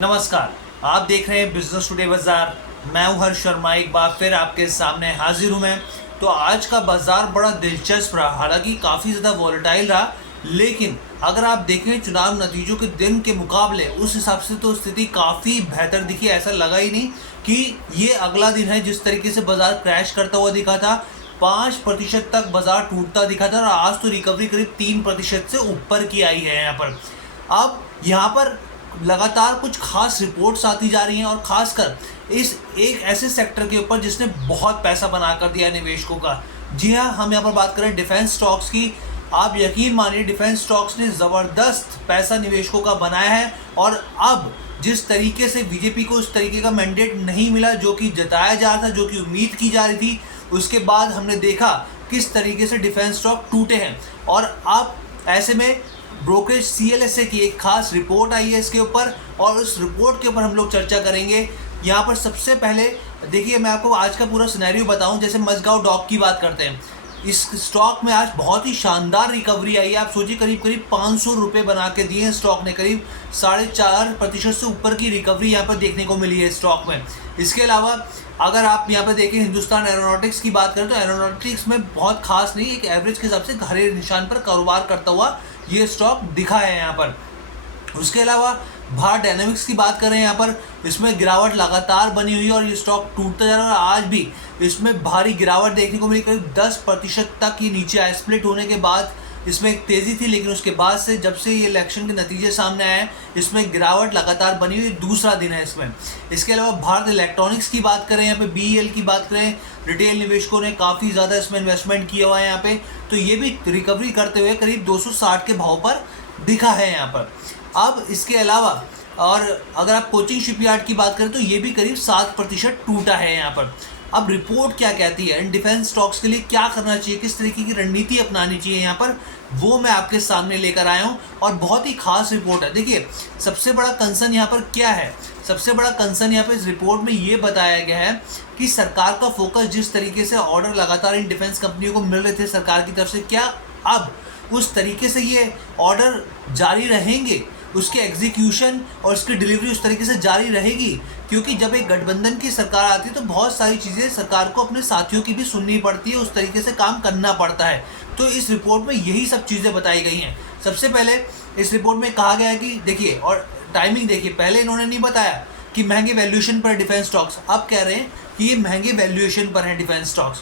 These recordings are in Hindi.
नमस्कार। आप देख रहे हैं बिजनेस टुडे बाजार। मैं हूं हर्ष शर्मा, एक बार फिर आपके सामने हाजिर हूं मैं। तो आज का बाजार बड़ा दिलचस्प रहा, हालांकि काफ़ी ज़्यादा वॉलेटाइल रहा, लेकिन अगर आप देखें चुनाव नतीजों के दिन के मुकाबले उस हिसाब से तो स्थिति काफ़ी बेहतर दिखी। ऐसा लगा ही नहीं कि ये अगला दिन है। जिस तरीके से बाजार क्रैश करता हुआ दिखा था, 5% तक बाजार टूटता दिखा था, और आज तो रिकवरी करीब 3% से ऊपर की आई है यहाँ पर। अब यहाँ पर लगातार कुछ खास रिपोर्ट्स आती जा रही हैं, और खासकर इस एक ऐसे सेक्टर के ऊपर जिसने बहुत पैसा बना कर दिया निवेशकों का। जी हाँ, हम यहाँ पर बात करें डिफेंस स्टॉक्स की। आप यकीन मानिए, डिफेंस स्टॉक्स ने ज़बरदस्त पैसा निवेशकों का बनाया है। और अब जिस तरीके से बीजेपी को उस तरीके का मैंडेट नहीं मिला जो कि जताया जा रहा था, जो कि उम्मीद की जा रही थी, उसके बाद हमने देखा किस तरीके से डिफेंस स्टॉक टूटे हैं। और अब ऐसे में ब्रोकरेज CLSA की एक खास रिपोर्ट आई है इसके ऊपर, और उस रिपोर्ट के ऊपर हम लोग चर्चा करेंगे। यहाँ पर सबसे पहले देखिए, मैं आपको आज का पूरा सिनेरियो बताऊं। जैसे मजगांव डॉक की बात करते हैं, इस स्टॉक में आज बहुत ही शानदार रिकवरी आई है। आप सोचिए, करीब करीब 500 रुपये बना के दिए हैं स्टॉक ने। करीब 4.5% से ऊपर की रिकवरी यहाँ पर देखने को मिली है स्टॉक में। इसके अलावा अगर आप यहाँ पर देखें, हिंदुस्तान एरोनॉटिक्स की बात करें तो एरोनॉटिक्स में बहुत खास नहीं, एक एवरेज के हिसाब से हरे निशान पर कारोबार करता हुआ ये स्टॉक दिखा है यहाँ पर। उसके अलावा भारत डायनामिक्स की बात करें, यहाँ पर इसमें गिरावट लगातार बनी हुई है और ये स्टॉक टूटता जा रहा है। आज भी इसमें भारी गिरावट देखने को मिली, करीब 10% तक ये नीचे आया। स्प्लिट होने के बाद इसमें एक तेज़ी थी, लेकिन उसके बाद से जब से ये इलेक्शन के नतीजे सामने आए, इसमें गिरावट लगातार बनी हुई। दूसरा दिन है इसमें। इसके अलावा भारत इलेक्ट्रॉनिक्स की बात करें, यहाँ पे BEL की बात करें, रिटेल निवेशकों ने काफ़ी ज़्यादा इसमें इन्वेस्टमेंट किया हुआ है यहाँ पे, तो ये भी रिकवरी करते हुए करीब 260 के भाव पर दिखा है यहाँ पर। अब इसके अलावा और अगर आप कोचिंग शिपयार्ड की बात करें तो ये भी करीब 7% टूटा है यहाँ पर। अब रिपोर्ट क्या कहती है, इन डिफेंस स्टॉक्स के लिए क्या करना चाहिए, किस तरीके की रणनीति अपनानी चाहिए यहाँ पर, वो मैं आपके सामने लेकर आया हूँ। और बहुत ही खास रिपोर्ट है। देखिए, सबसे बड़ा कंसर्न यहाँ पर क्या है, सबसे बड़ा कंसर्न यहाँ पर इस रिपोर्ट में ये बताया गया है कि सरकार का फोकस, जिस तरीके से ऑर्डर लगातार इन डिफेंस कंपनियों को मिल रहे थे सरकार की तरफ से, क्या अब उस तरीके से ये ऑर्डर जारी रहेंगे, उसके एग्जीक्यूशन और उसकी डिलीवरी उस तरीके से जारी रहेगी। क्योंकि जब एक गठबंधन की सरकार आती है तो बहुत सारी चीज़ें सरकार को अपने साथियों की भी सुननी पड़ती है, उस तरीके से काम करना पड़ता है। तो इस रिपोर्ट में यही सब चीज़ें बताई गई हैं। सबसे पहले इस रिपोर्ट में कहा गया है कि देखिए, और टाइमिंग देखिए, पहले इन्होंने नहीं बताया कि महंगे वैल्यूएशन पर डिफेंस स्टॉक्स, अब कह रहे हैं कि ये महंगे वैल्यूएशन पर हैं डिफेंस स्टॉक्स।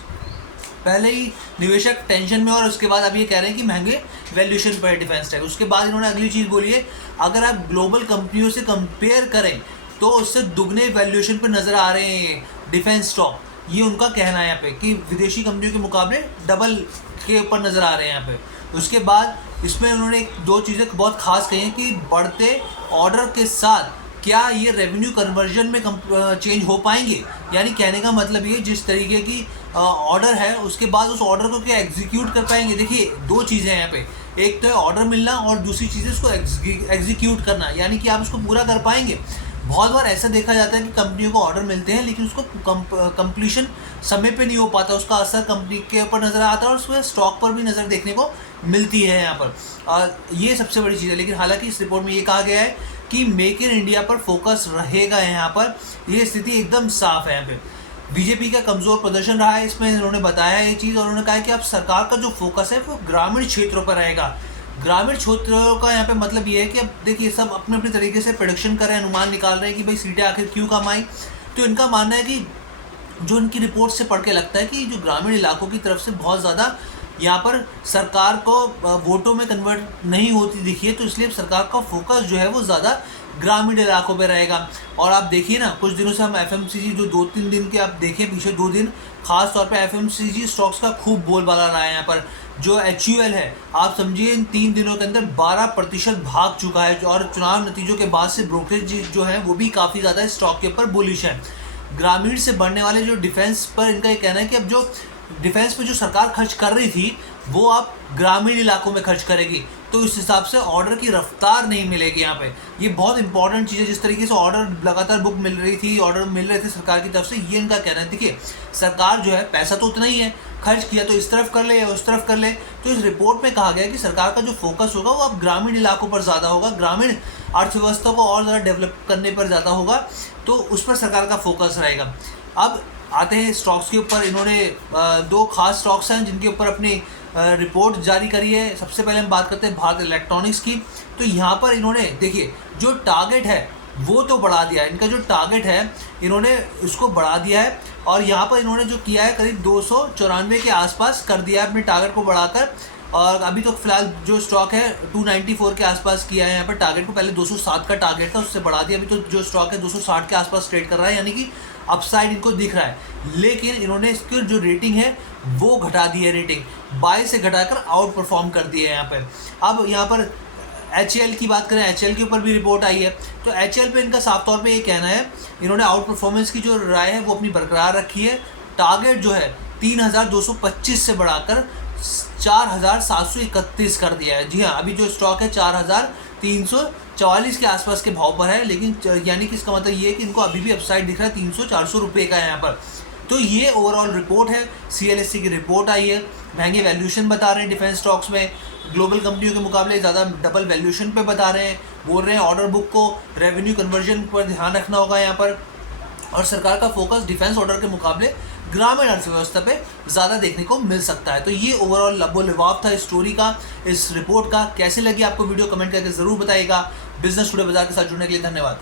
पहले ही निवेशक टेंशन में, और उसके बाद अब ये कह रहे हैं कि महंगे वैल्यूएशन पर डिफेंस टेक। उसके बाद इन्होंने अगली चीज़ बोली है, अगर आप ग्लोबल कंपनियों से कंपेयर करें तो उससे दुगने वैल्यूएशन पर नज़र आ रहे हैं डिफेंस स्टॉक। ये उनका कहना है यहाँ पे कि विदेशी कंपनियों के मुकाबले डबल के ऊपर नज़र आ रहे हैं यहाँ पे। उसके बाद इसमें उन्होंने दो चीज़ें बहुत खास कही हैं कि बढ़ते ऑर्डर के साथ क्या ये रेवेन्यू कन्वर्जन में चेंज हो पाएंगे। यानी कहने का मतलब ये, जिस तरीके की ऑर्डर है उसके बाद उस ऑर्डर को क्या एग्जीक्यूट कर पाएंगे। देखिए, दो चीज़ें हैं यहाँ पे, एक तो है ऑर्डर मिलना और दूसरी चीज़ है उसको एग्जीक्यूट करना, यानी कि आप उसको पूरा कर पाएंगे। बहुत बार ऐसा देखा जाता है कि कंपनियों को ऑर्डर मिलते हैं लेकिन उसको कंप्लीशन समय पे नहीं हो पाता, उसका असर कंपनी के ऊपर नज़र आता है और उसमें स्टॉक पर भी नज़र देखने को मिलती है यहाँ पर। और ये सबसे बड़ी चीज़ है। लेकिन हालांकि इस रिपोर्ट में ये कहा गया है कि मेक इन इंडिया पर फोकस रहेगा यहाँ पर। ये स्थिति एकदम साफ है यहाँ पे। बीजेपी का कमज़ोर प्रदर्शन रहा है, इसमें इन्होंने बताया ये चीज़, और उन्होंने कहा कि अब सरकार का जो फोकस है वो ग्रामीण क्षेत्रों पर रहेगा। ग्रामीण क्षेत्रों का यहाँ पे मतलब ये है कि अब देखिए, सब अपने अपने तरीके से प्रेडिक्शन कर रहे हैं, अनुमान निकाल रहे हैं कि भाई सीटें आखिर क्यों कम आई। तो इनका मानना है कि जो इनकी रिपोर्ट से पढ़ के लगता है कि जो ग्रामीण इलाकों की तरफ से बहुत ज़्यादा यहाँ पर सरकार को वोटों में कन्वर्ट नहीं होती दिखी है, तो इसलिए सरकार का फोकस जो है वो ज़्यादा ग्रामीण इलाकों पे रहेगा। और आप देखिए ना, कुछ दिनों से हम FMCG जो 2-3 दिन के आप देखें, पीछे 2 दिन खास तौर पे FMCG स्टॉक्स का खूब बोलबाला रहा है यहाँ पर। जो HUL है, आप समझिए इन 3 दिनों के अंदर 12% भाग चुका है, और चुनाव नतीजों के बाद से ब्रोकरेज जो है वो भी काफ़ी ज़्यादा स्टॉक के ऊपर बुलिश है। ग्रामीण से बढ़ने वाले जो डिफेंस पर इनका ये कहना है कि अब जो डिफेंस पे जो सरकार खर्च कर रही थी वो आप ग्रामीण इलाकों में खर्च करेगी, तो इस हिसाब से ऑर्डर की रफ्तार नहीं मिलेगी यहाँ पे। ये बहुत इंपॉर्टेंट चीज़ है। जिस तरीके से ऑर्डर लगातार बुक मिल रही थी, ऑर्डर मिल रहे थे सरकार की तरफ से, ये इनका कहना है। देखिए, सरकार जो है पैसा तो उतना ही है, खर्च किया तो इस तरफ कर ले या उस तरफ कर ले। तो इस रिपोर्ट में कहा गया है कि सरकार का जो फोकस होगा वो अब ग्रामीण इलाकों पर ज़्यादा होगा। ग्रामीण अर्थव्यवस्था को और ज़्यादा डेवलप करने पर ज़्यादा होगा, तो उस पर सरकार का फोकस रहेगा। अब आते हैं स्टॉक्स के ऊपर। इन्होंने दो खास स्टॉक्स हैं जिनके ऊपर अपनी रिपोर्ट जारी करी है। सबसे पहले हम बात करते हैं भारत इलेक्ट्रॉनिक्स की। तो यहाँ पर इन्होंने देखिए जो टारगेट है वो तो बढ़ा दिया है, इनका जो टारगेट है इन्होंने उसको बढ़ा दिया है, और यहाँ पर इन्होंने जो किया है करीब 294 के आसपास कर दिया है अपने टारगेट को बढ़ाकर। और अभी तो फिलहाल जो स्टॉक है 294 के आसपास किया है यहाँ पर टारगेट को। पहले 207 का टारगेट था, उससे बढ़ा दिया। अभी तो जो स्टॉक है 260 के आसपास ट्रेड कर रहा है, यानी कि अपसाइड इनको दिख रहा है। लेकिन इन्होंने इसकी जो रेटिंग है वो घटा दी है, रेटिंग बाय से घटाकर आउट परफॉर्म कर दी है यहाँ पर। अब यहाँ पर HAL की बात करें, HAL के ऊपर भी रिपोर्ट आई है। तो HAL पे इनका साफ तौर पे ये कहना है, इन्होंने आउट परफॉर्मेंस की जो राय है वो अपनी बरकरार रखी है। टारगेट जो है 3225 से बढ़ाकर 4731 कर दिया है। जी हाँ, अभी जो स्टॉक है 4344 के आसपास के भाव पर है, लेकिन यानी कि इसका मतलब ये है कि इनको अभी भी अपसाइड दिख रहा है 300-400 रुपये का यहाँ पर। तो ये ओवरऑल रिपोर्ट है, CLSC की रिपोर्ट आई है। महंगे वैल्यूएशन बता रहे हैं डिफेंस स्टॉक्स में, ग्लोबल कंपनियों के मुकाबले ज़्यादा डबल वैल्यूएशन पे बता रहे हैं। बोल रहे हैं ऑर्डर बुक को रेवेन्यू कन्वर्जन पर ध्यान रखना होगा यहाँ पर, और सरकार का फोकस डिफेंस ऑर्डर के मुकाबले ग्रामीण अर्थव्यवस्था पे ज़्यादा देखने को मिल सकता है। तो ये ओवरऑल लबो लिबाव था इस स्टोरी का, इस रिपोर्ट का। कैसे लगी आपको वीडियो कमेंट करके ज़रूर बताइएगा। बिजनेस टुडे बाजार के साथ जुड़ने के लिए धन्यवाद।